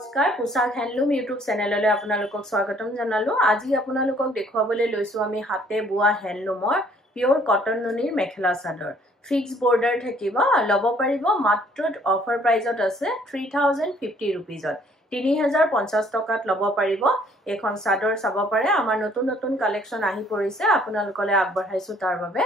নমস্কাৰ পোছাক handloom YouTube চেনেললৈ আপোনালোকক স্বাগতম জনালো। আজি আপোনালোকক দেখুৱাবলৈ লৈছো আমি হাতে বোৱা হ্যান্ডলুমৰ pure cotton নুনিৰ mekhela chador. Fix border থাকিব, লব পাৰিব মাত্ৰ অফাৰ প্ৰাইজত আছে 3050 रुपीजত। 3050 টকাত লব পাৰিব। এখন চাদৰ চাব পাৰে, আমাৰ নতুন নতুন কালেকশন আহি পৰিছে, আপোনালোকলৈ আগবঢ়াইছো তাৰ বাবে।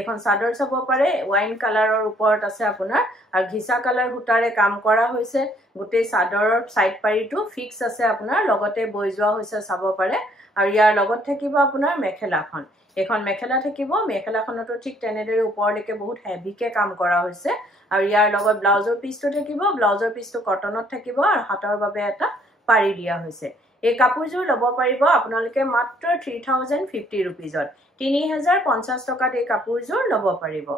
এখন চাদৰ চাব পাৰে, ওয়াইন কালাৰৰ ওপৰত আছে আপোনাৰ আৰু ঘিসা কালাৰ সূতাৰে কাম কৰা হৈছে। গোটেই চাদৰৰ সাইড পাৰিটো ফিক্স আছে আপোনাৰ, লগতে বৈ যোৱা হৈছে চাব পাৰে। আৰু ইয়াৰ লগত থাকিব আপোনাৰ মেখেলাখন। এখন মেখেলা থাকিব, মেখেলাখনতো ঠিক তেনেদৰে ওপৰলৈকে বহুত হেভিকে কাম কৰা হৈছে। আৰু ইয়াৰ লগত ব্লাউজৰ পিচটো থাকিব, ব্লাউজৰ পিচটো কটনত থাকিব আৰু হাতৰ বাবে এটা পাৰি দিয়া হৈছে। এই কাপোৰযোৰ লব পাৰিব আপোনালোকে মাত্ৰ 3050 रुपीजত। 3050 টকাত এই কাপোৰযোৰ লব পাৰিব।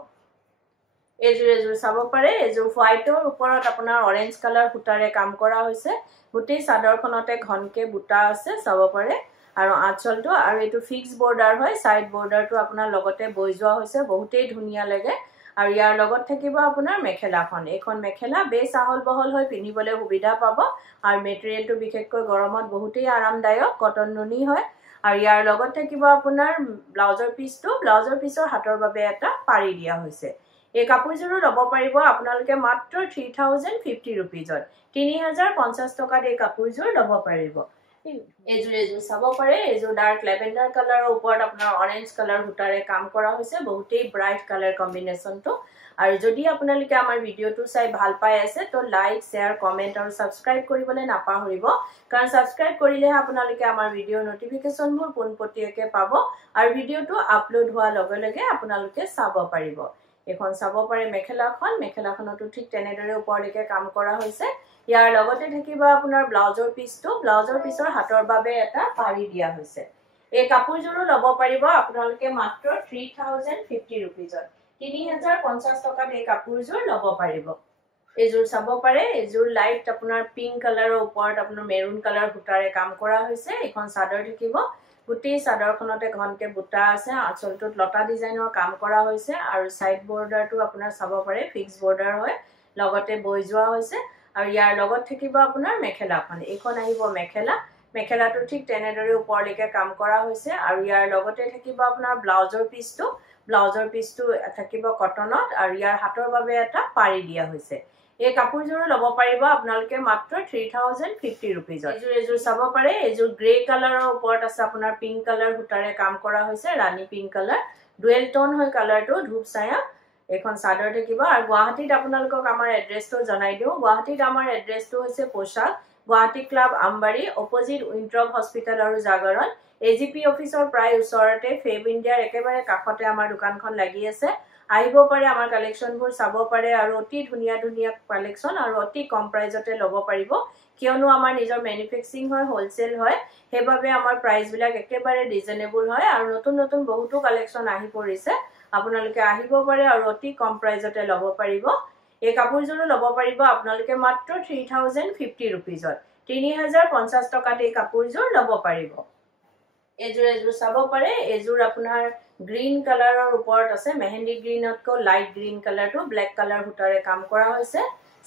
এযোৰ চাব পাৰে, এযোৰ হোৱাইটৰ ওপৰত আপোনাৰ অৰেঞ্জ কালাৰ সূতাৰে কাম কৰা হৈছে। গোটেই চাদৰখনতে ঘনকে বুটা আছে চাব পাৰে আৰু আঁচলটো, আৰু এইটো ফিক্স বৰ্ডাৰ হয়। সাইড বৰ্ডাৰটো আপোনাৰ লগতে বৈ যোৱা হৈছে, বহুতেই ধুনীয়া লাগে। আৰু ইয়াৰ লগত থাকিব আপোনাৰ মেখেলাখন। এইখন মেখেলা বেছ আহল বহল হৈ পিন্ধিবলৈ সুবিধা পাব আৰু মেটেৰিয়েলটো বিশেষকৈ গৰমত বহুতেই আৰামদায়ক, কটন নুনি হয়। আৰু ইয়াৰ লগত থাকিব আপোনাৰ ব্লাউজৰ পিচটো, ব্লাউজৰ পিচৰ হাতৰ বাবে এটা পাৰি দিয়া হৈছে। এই কাপোৰযোৰো লব পাৰিব আপোনালোকে মাত্ৰ 3050 रुपीजত। 3050 টকাত এই কাপোৰযোৰ লব পাৰিব। এযোৰ চাব পাৰে, এযোৰ ডাৰ্ক লেভেণ্ডাৰ কালাৰৰ ওপৰত আপোনাৰ অৰেঞ্জ কালাৰ সূতাৰে কাম কৰা হৈছে, বহুতেই ব্ৰাইট কালাৰ কম্বিনেশনটো। আৰু যদি আপোনালোকে আমাৰ ভিডিওটো চাই ভাল পাই আছে তো লাইক, শেয়াৰ, কমেন্ট আৰু সাবস্ক্ৰাইব কৰিবলৈ নাপাহৰিব, কাৰণ সাবস্ক্ৰাইব কৰিলেহে আপোনালোকে আমাৰ ভিডিওৰ নটিফিকেশনবোৰ পোনপটীয়াকৈ পাব আৰু ভিডিওটো আপলোড হোৱাৰ লগে লগে আপোনালোকে চাব পাৰিব। এখন চাব পাৰে মেখেলাখন, মেখেলাখনতো ঠিক তেনেদৰে ওপৰলৈকে কাম কৰা হৈছে। ইয়াৰ লগতে থাকিব আপোনাৰ ব্লাউজৰ পিচটো, ব্লাউজৰ পিচৰ হাতৰ বাবে এটা পাৰি দিয়া হৈছে। এই কাপোৰযোৰো লব পাৰিব আপোনালোকে মাত্ৰ 3050 रुपीजত। 3050 টকাত এই কাপোৰযোৰ লব পাৰিব। এযোৰ চাব পাৰে, এযোৰ লাইট আপোনাৰ পিংক কালাৰৰ ওপৰত আপোনাৰ মেৰুন কালাৰ সূতাৰে কাম কৰা হৈছে। এখন চাদৰ থাকিব, গোটেই চাদৰখনতে ঘনকে বুটা আছে, আঁচলটোত লতা ডিজাইনৰ কাম কৰা হৈছে আৰু সাইড বৰ্ডাৰটো আপোনাৰ চাব পাৰে ফিক্স বৰ্ডাৰ হয়, লগতে বৈ যোৱা হৈছে। আৰু ইয়াৰ লগত থাকিব আপোনাৰ মেখেলাখন। এইখন আহিব মেখেলা, মেখেলাটো ঠিক তেনেদৰে ওপৰলৈকে কাম কৰা হৈছে। আৰু ইয়াৰ লগতে থাকিব আপোনাৰ ব্লাউজৰ পিচটো, ব্লাউজৰ পিচটো থাকিব কটনত আৰু ইয়াৰ হাতৰ বাবে এটা পাৰি দিয়া হৈছে। এই কাপোৰযোৰো লব পাৰিব আপোনালোকে মাত্ৰ 3050 रुपीजত। এযোৰ চাব পাৰে, এযোৰ গ্ৰে কালাৰৰ ওপৰত আছে আপোনাৰ পিংক কালাৰ সূতাৰে কাম কৰা হৈছে, ৰাণী পিংক কালাৰ, ডুৱেল টোন হয় কালাৰটো, ধূপ ছায়া। এখন চাদৰ থাকিব। আৰু গুৱাহাটীত আপোনালোকক আমাৰ এড্ৰেছটো জনাই দিওঁ। গুৱাহাটীত আমাৰ এড্ৰেছটো হৈছে Poshak, Guwahati club Ambari, opposite Winthrop hospital আৰু জাগৰণ। এজিপি অফিচৰ প্ৰায় ওচৰতে, ফেব ইণ্ডিয়াৰ একেবাৰে কাষতে আমাৰ দোকানখন লাগি আছে। আহিব পাৰে, আমাৰ কালেকশনবোৰ চাব পাৰে আৰু অতি ধুনীয়া ধুনীয়া কালেকশন আৰু অতি কম প্ৰাইজতে লব পাৰিব, কিয়নো আমাৰ নিজৰ মেনুফেকচাৰিং হয়, হোলসেল হয়, সেইবাবে আমাৰ প্ৰাইচবিলাক একেবাৰে ৰিজনেবল হয়। আৰু নতুন নতুন বহুতো কালেকশন আহি পৰিছে, আপোনালোকে আহিব পাৰে আৰু অতি কম প্ৰাইজতে লব পাৰিব। এই কাপোৰযোৰো লব পাৰিব আপোনালোকে মাত্ৰ 3050 रुपीजত। 3050 টকাত এই কাপোৰযোৰ লব পাৰিব। এযোৰ চাব পাৰে, এযোৰ আপোনাৰ গ্ৰীন কালাৰৰ ওপৰত আছে, মেহেন্দি গ্ৰীনতকৈ লাইট গ্ৰীন কালাৰটো ব্লেক কালাৰ সূতাৰে কাম কৰা হৈছে।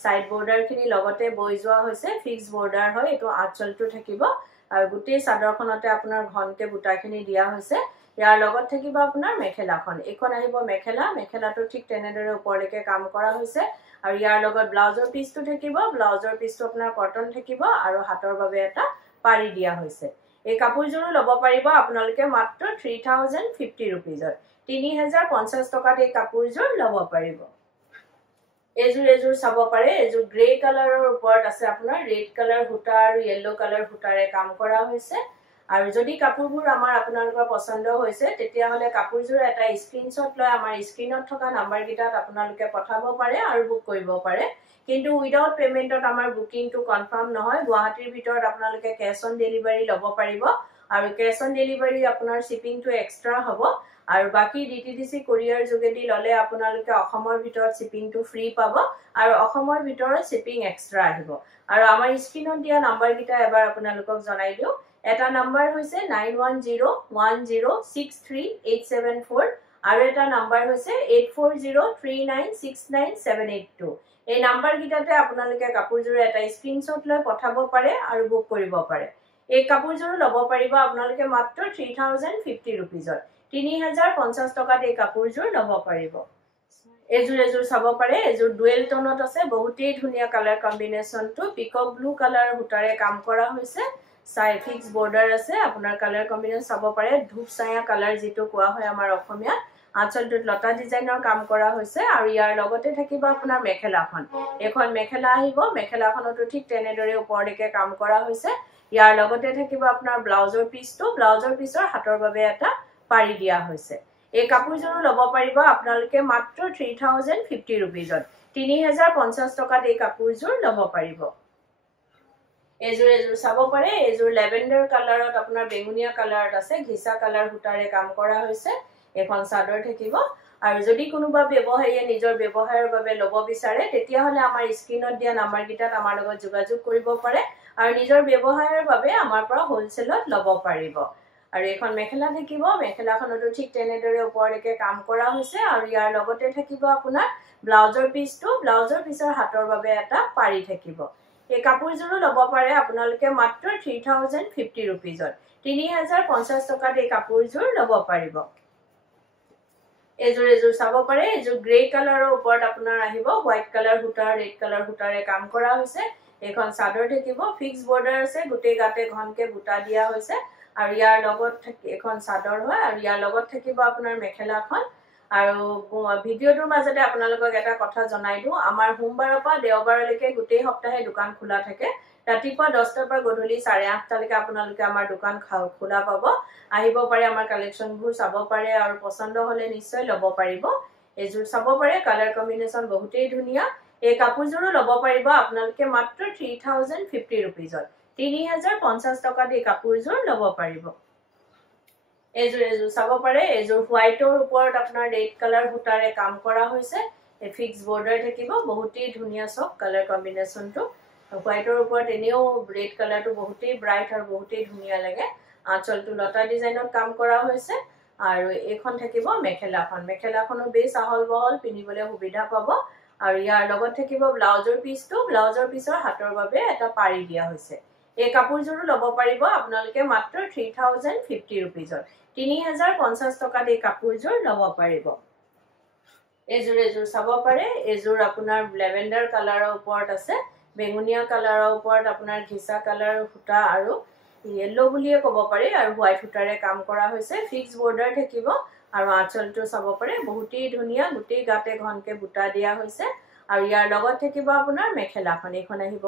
সাইড বৰ্ডাৰ খিনি লগতে বৈ যোৱা হৈছে, ফিক্স বৰ্ডাৰ হয়, এইটো আঁচলটো থাকিব আৰু গোটেই চাদৰখনতে আপোনাৰ ঘনকে বুটাখিনি দিয়া হৈছে। ইয়াৰ লগত থাকিব আপোনাৰ মেখেলাখন। এইখন আহিব মেখেলা, মেখেলাটো ঠিক তেনেদৰে ওপৰলৈকে কাম কৰা হৈছে। আৰু ইয়াৰ লগত ব্লাউজৰ পিচটো থাকিব, ব্লাউজৰ পিচটো আপোনাৰ কটন থাকিব আৰু হাতৰ বাবে এটা পাৰি দিয়া হৈছে। এই কাপোৰযোৰো লব পাৰিব আপোনালোকে মাত্ৰ 3050 रुपीजত। 3050 টকাত এই কাপোৰযোৰ লব পাৰিব। এযোৰ চাব পাৰে, এযোৰ গ্ৰে কালাৰৰ ওপৰত আছে আপোনাৰ ৰেড কালাৰ সূতা আৰু য়েল্লো কালাৰ সূতাৰে কাম কৰা হৈছে। আৰু যদি কাপোৰবোৰ আমাৰ আপোনালোকৰ পছন্দ হৈছে, তেতিয়াহলে কাপোৰযোৰ এটা স্ক্ৰীনশ্বট লৈ আমাৰ স্ক্ৰীনত থকা নাম্বাৰ কেইটাত আপোনালোকে পঠাব পাৰে আৰু বুক কৰিব পাৰে। কিন্তু উইদাউট পেমেন্টত আমাৰ বুকিংটো কনফাৰ্ম নহয়। গুৱাহাটীৰ ভিতৰত আপোনালোকে কেশ অন ডেলিভাৰী লব পাৰিব আৰু কেশ অন ডেলিভাৰী আপোনাৰ শিপিংটো এক্সট্ৰা হ'ব। আৰু বাকি ডিটিডিসি কোৰিয়াৰ যোগেদি ললে আপোনালোকে অসমৰ ভিতৰত শিপিংটো ফ্ৰী পাব আৰু অসমৰ ভিতৰত শিপিং এক্সট্ৰা আহিব। আৰু আমাৰ স্ক্ৰীনত দিয়া নাম্বাৰ কেইটা এবাৰ আপোনালোকক জনাই দিওঁ। এটা নাম্বাৰ হৈছে 9101063874 আৰু এটা নাম্বাৰ হৈছে 8403969782 এই নাম্বাৰ গিটাতে আপোনালোকে কাপোৰযোৰ এটা স্ক্ৰিনশ্বট লৈ পঠাব পাৰে আৰু বুক কৰিব পাৰে এই কাপোৰযোৰ ল'ব পাৰিব আপোনালোকে মাত্ৰ 3050 rupeesত 3050 টকাত এই কাপোৰযোৰ ল'ব পাৰিব এজোৰ চাব পাৰে এজোৰ ডুৱেল টোনত আছে বহুতেই ধুনীয়া কালাৰ কম্বিনেশনটো পিকক ব্লু কালাৰ হুটাৰে কাম কৰা হৈছে সাই ফিক্স বৰ্ডাৰ আছে আপোনাৰ কালাৰ কম্বিনেশন চাব পাৰে ধূপ ছায়া কালাৰ যেটো কোৱা হয় আমাৰ অসমীয়া আঁচলটোত লতা ডিজাইনৰ কাম কৰা হৈছে আৰু ইয়াৰ লগতে থাকিব আপোনাৰ মেখেলাখন এখন মেখেলা আহিব মেখেলাখনটো ঠিক তেনেদৰে ওপৰলৈকে কাম কৰা হৈছে ইয়াৰ লগতে থাকিব আপোনাৰ ব্লাউজৰ পিছৰ হাতৰ বাবে এটা পাৰি দিয়া হৈছে এই কাপোৰযোৰ ল'ব পাৰিব আপোনালোকে মাত্ৰ 3050 rupeesত 3050 টকাত এই কাপোৰযোৰ ল'ব পাৰিব এজোৰ চাব পাৰে এজোৰ লেভেন্ডাৰ কালাৰত আপোনাৰ বেঙুনিয়া কালাৰত আছে ঘিসা কালাৰ হুটাৰে কাম কৰা হৈছে এখন চাদৰ থাকিব আৰু যদি কোনোবা ব্যৱহাৰীয়ে নিজৰ ব্যৱহাৰৰ বাবে ল'ব বিচাৰে তেতিয়া হলে আমাৰ স্ক্ৰিনত দিয়া নাম্বাৰ গিটাত আমাৰ লগত যোগাযোগ কৰিব পাৰে আৰু নিজৰ ব্যৱহাৰৰ বাবে আমাৰ পৰা হোলসেলত ল'ব পাৰিব আৰু এখন মেখেলা থাকিব মেখেলাখনটো ঠিক তেনেদৰে ওপৰলৈকে কাম কৰা হৈছে আৰু ইয়াৰ লগতে থাকিব আপোনাৰ ব্লাউজৰ পিছৰ হাতৰ বাবে এটা পাৰি থাকিব এই কাপোৰযোৰ ল'ব পাৰে আপোনালোকে মাত্ৰ 3050 rupeesত 3050 টকাত এই কাপোৰযোৰ ল'ব পাৰিব এজোৰ চাব পাৰে এজোৰ গ্ৰে কালাৰৰ ওপৰত আপোনাৰ আহিব হোৱাইট কালাৰ হুটাৰ ৰেড কালাৰ হুটাৰে কাম কৰা হৈছে এখন চাদৰ থাকিব ফিক্স বৰ্ডাৰ আছে গুটেই গাতে ঘনকে বুটা দিয়া হৈছে আৰু ইয়াৰ লগত এখন চাদৰ হয় আৰু ইয়াৰ লগত থাকিব আপোনাৰ মেখেলাখন আৰু ভিডিওটোৰ মাজতে আপোনালোকক এটা কথা জনাই দিও আমাৰ সোমবাৰৰ পৰা দেওবাৰলৈকে গুটেই সপ্তাহে দোকান খোলা থাকে ৰাতিপুৱা 10টাৰ পৰা গধূলি 8:30 লৈকে আপোনালোকে আমাৰ দোকান খোলা পাব আহিব পাৰে আমাৰ কালেকচনবোৰ চাব পাৰে আৰু পছন্দ হলে নিশ্চয় ল'ব পাৰিব এজোৰ চাব পাৰে কালাৰ কম্বিনেশন বহুতেই ধুনীয়া এই কাপোৰযোৰ ল'ব পাৰিব আপোনালোকে মাত্ৰ 3050 rupeesত 3050 টকাত এই কাপোৰযোৰ ল'ব পাৰিব এজোৰ চাব পাৰে এজোৰ হোৱাইটৰ ওপৰত আপোনাৰ ৰেড কালাৰ হুটাৰে কাম কৰা হৈছে এই ফিক্স বৰ্ডাৰ থাকিব বহুতেই ধুনীয়া সব কালাৰ কম্বিনেশনটো হোৱাইটৰ ওপৰত এনেও ৰেড কালাৰটো বহুতেই ব্ৰাইট আৰু বহুতেই ধুনীয়া লাগে আঁচলটো লতা ডিজাইনত কাম কৰা হৈছে আৰু এইখন থাকিব মেখেলাখনো বেছ আহল বহল পিন্ধিবলৈ সুবিধা পাব আৰু ইয়াৰ লগত থাকিব ব্লাউজৰ পিছৰ হাতৰ বাবে এটা পাৰি দিয়া হৈছে এই কাপোৰযোৰ ল'ব পাৰিব আপোনালোকে মাত্ৰ 3050 rupeesত 3050 টকাত এই কাপোৰযোৰ ল'ব পাৰিব এজোৰ চাব পাৰে এজোৰ আপোনাৰ লেভেন্ডাৰ কালাৰৰ ওপৰত আছে বেঙুনিয়া কালাৰৰ ওপৰত আপোনাৰ ঘিসা কালাৰ হুটা আৰু ইয়েলো বুলিয়ে ক'ব পাৰি আৰু হোৱাইট হুটাৰে কাম কৰা হৈছে ফিক্স বৰ্ডাৰ থাকিব আৰু আঁচলটো চাব পাৰে বহুতেই ধুনীয়া গুটেই গাতে ঘনকে বুটা দিয়া হৈছে আৰু ইয়াৰ লগত থাকিব আপোনাৰ মেখেলাখন এইখন আহিব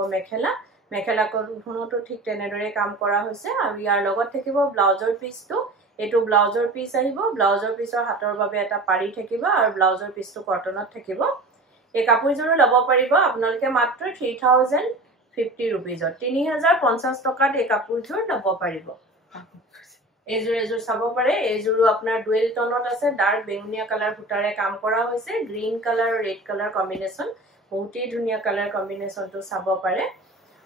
মেখেলাখনতো ঠিক তেনেদৰে কাম কৰা হৈছে আৰু ইয়াৰ লগত থাকিব ব্লাউজৰ পিছটো এটো ব্লাউজৰ পিছ আহিব ব্লাউজৰ পিছৰ হাতৰ বাবে এটা পাৰি থাকিব আৰু ব্লাউজৰ পিছটো কটনত থাকিব এই কাপোৰযোৰ ল'ব পাৰিব আপোনালোকে মাত্ৰ 3050 rupeesত 3050 টকাত এই কাপোৰযোৰ ল'ব পাৰিব এজোৰ চাব পাৰে এজোৰো আপোনাৰ ডুৱেল টোনত আছে ডাৰ্ক বেঙুনিয়া কালাৰ হুটাৰে কাম কৰা হৈছে গ্ৰীন কালাৰ আৰু ৰেড কালাৰ কম্বিনেশন বহুতেই ধুনীয়া কালাৰ কম্বিনেশনটো চাব পাৰে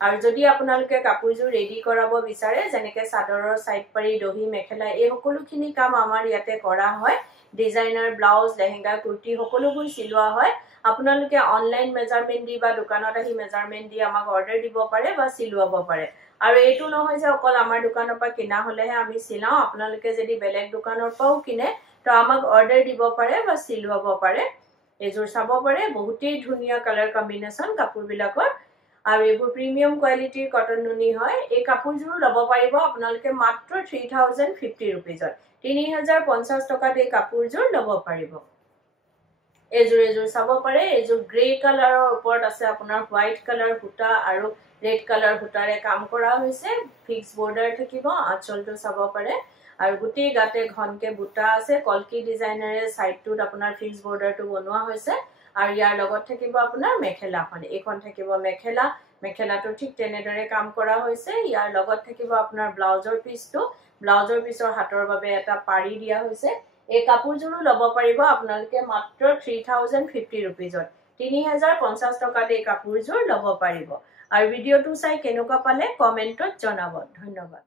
আৰু যদি আপোনালোকে কাপোৰযোৰ ৰেডি কৰাব বিচাৰে যেনেকৈ চাদৰৰ সাইড পাৰি দহি মেখেলা এই সকলোখিনি কাম আমাৰ ইয়াতে কৰা হয় ডিজাইনাৰ ব্লাউজ লেহেঙ্গা কুৰ্তি সকলোবোৰ চিলোৱা হয় আপোনালোকে অনলাইন মেজাৰমেন্ট দি বা দোকানত আহি মেজাৰমেন্ট দি আমাক অৰ্ডাৰ দিব পাৰে বা চিলোৱাব পাৰে আৰু এইটো নহয় যে অকল আমাৰ দোকানৰ পৰা কিনা হলেহে আমি চিলাও আপোনালোকে যদি বেলেগ দোকানৰ পৰাও কিনে তো আমাক অৰ্ডাৰ দিব পাৰে বা চিলোৱাব পাৰে এজোৰ চাব পাৰে বহুতেই ধুনীয়া কালাৰ কম্বিনেশন কাপোৰবিলাকৰ আৰু এইবোৰ প্ৰিমিয়াম কোৱালিটিৰ কটন নুনি হয় এই কাপোৰযোৰ ল'ব পাৰিব আপোনালোকে মাত্ৰ 3050 rupeesত 3050 টকাত এই কাপোৰযোৰ ল'ব পাৰিব এজোৰ চাব পাৰে এজোৰ গ্ৰে কালাৰৰ ওপৰত আছে আপোনাৰ হোৱাইট কালাৰ হুটা আৰু ৰেড কালাৰ হুটাৰে কাম কৰা হৈছে ফিক্স বৰ্ডাৰ থাকিব আঁচলটো চাব পাৰে আৰু গুটেই গাতে ঘনকে বুটা আছে কলকি ডিজাইনাৰে সাইডটোত আপোনাৰ ফিক্স বৰ্ডাৰটো বনোৱা হৈছে আৰু ইয়াৰ লগত থাকিব আপোনাৰ মেখেলাখন এইখন থাকিব মেখেলাটো ঠিক তেনেদৰে কাম কৰা হৈছে ইয়াৰ লগত থাকিব আপোনাৰ ব্লাউজৰ পিছৰ হাতৰ বাবে এটা পাৰি দিয়া হৈছে এই কাপোৰযোৰ ল'ব পাৰিব আপোনালোকে মাত্ৰ 3050 rupeesত 3050 টকাত এই কাপোৰযোৰ ল'ব পাৰিব আৰু ভিডিওটো চাই কেনেকুৱা পালে কমেন্টত জনাব ধন্যবাদ